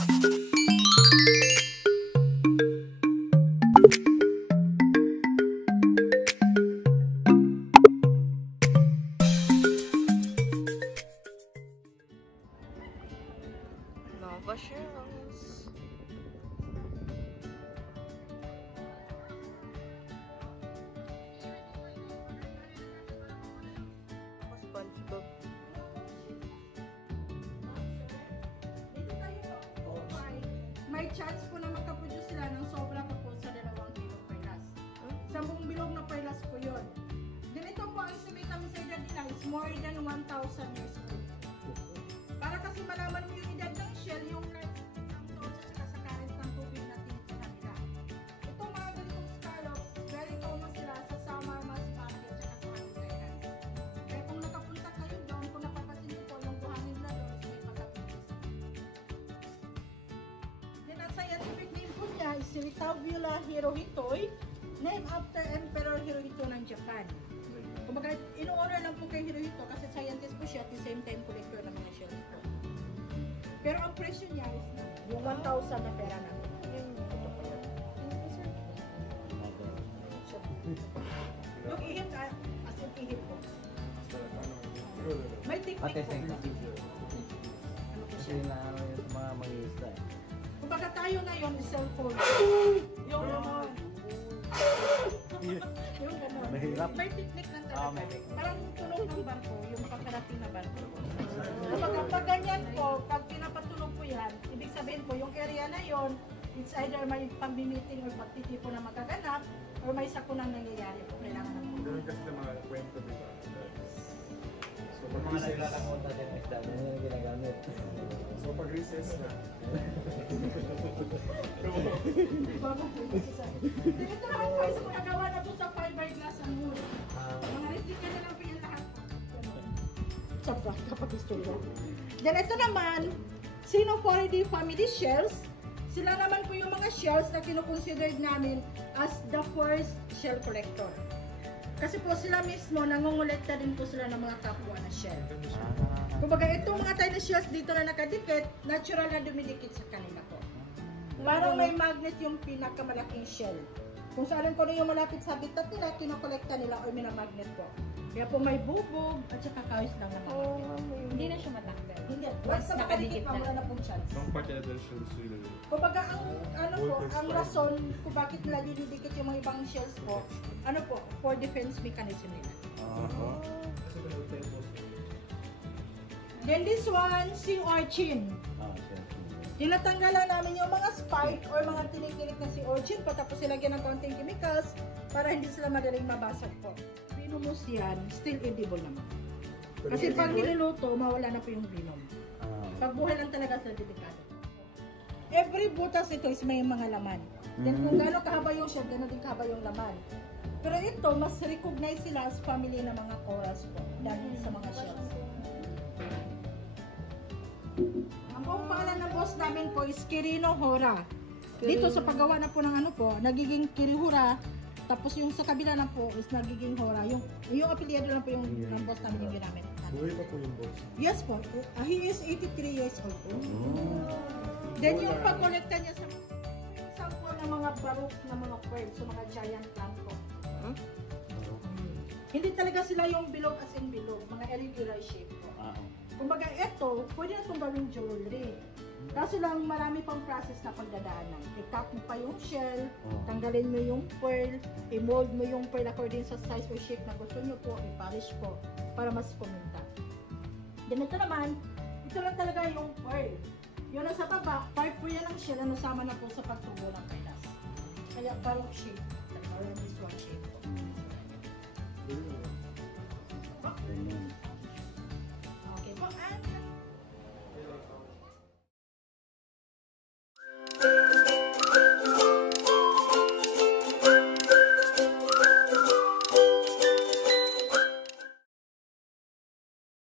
Nova shells. SpongeBob. May chance po na makaproduce sila ng sobra pa po sa 2 kilong perlas. 10 bilog na perlas po yun. Ganito po ang estimate namin sa edad nila is more than 1,000 years old. Para kasi malaman mo yung edad ng shell, yung process sa current ng tubig natin sa kanila. Itong mga ganitong scallops, very common sila sa summer, Masbate, at saka sa Hanging Islands. Kaya kung nakapunta kayo doon, kung napapasin niyo po yung buhangin na doon, may pagkapilis. Then ang scientific name po niya is Rictavula hirohitoi, named after Emperor Hirohito ng Japan. Kumbaga, in-honor lang po kay Hirohito kasi scientist po siya at the same time collector ng mga shells po. Pero ang presyo niya is yung 1,000 na pera namin. Yung ihip, as in ihip po. May technique po. Kasi na yung mga mag-iista eh. Kumbaga tayo ngayon is cellphone. Yung gano'n. Yung gano'n. Mahirap. May technique lang talaga. Parang tunog ng barko, yung pagkarating na barko. Kumbaga pag ganyan po, pag pinapatunog po yan, ibig sabihin po yung area na yon, it's either may pambi-meeting or pagtitipon na magaganap or may sakunang nangyayari po. Kailangan na po. Ganun kasi sa mga kwento dito. So pag Mga recess, naglalakot natin ng isda, yun yung ginagamit. so pag recess na, Dito naman po isa po nagawa na po sa fiberglass ang wood. Mga replika na lang po yan lahat po. Sabah, kapag gusto nyo. Then ito naman, Sinophoridae family shells. Sila naman po yung mga shells na kinukonsidered namin as the first shell collector. Kasi po sila mismo, nangongolekta din po sila ng mga kapwa na shell. Kumbaga itong mga tiny shells dito na nakadikit, natural na dumidikit sa kanila po. Parang may magnet yung pinakamalaking shell. Kung saan ko na yung malapit sa habitat nila, kinokolekta nila o minamagnet po. Kaya po may bubog at saka kawis lang naman. Hindi na siya matanggal. Hindi. Once na nakadikit pa, wala na pong chance. ang part na dahil shells yun. Kumbaga ang ano po, ang rason kung bakit nila dinidikit yung mga ibang shells po, ano po, for defense mechanism nila. Kasi ganun tayo po. Then this one, sea urchin. Tinatanggalan namin yung mga spike or mga tinikilik na sea urchin po, tapos ilagyan ng konting chemicals para hindi sila madaling mabasag po. Venomous yan, still edible naman. Kasi pag niluluto, mawala na po yung venom. Pagbuhay lang talaga sa delikado. Every butas ito is may mga laman. Then kung gaano kahaba yung shell, gano'n din kahaba yung laman. Pero ito, mas recognize sila as family ng mga corals po, dahil sa mga shells. Ang buong pangalan ng boss namin po is Kirino Hora. Dito sa paggawa na po ng ano po, nagiging Kirihura. Tapos yung sa kabila na po is nagiging Hora. Yung apelyado lang po yung ng boss namin yung ginamit. Buhay pa po yung boss. Yes po. He is 83 years old po. Then yung pag-collecta niya sa sample ng mga barok na mga pearls, so mga giant plant po. Hindi talaga sila yung bilog as in bilog, mga irregular shape po. Kumbaga ito, pwede na itong gawing jewelry. Kaso lang marami pang process na pagdadaanan. I-cut mo pa yung shell, tanggalin mo yung pearl, i-mold mo yung pearl according sa size or shape na gusto nyo po, i-polish po, para mas pumunta. Then ito naman, ito lang talaga yung pearl. Yung nasa baba, part po yan ng shell na nasama na po sa pagtubo ng perlas. Kaya baroque shape.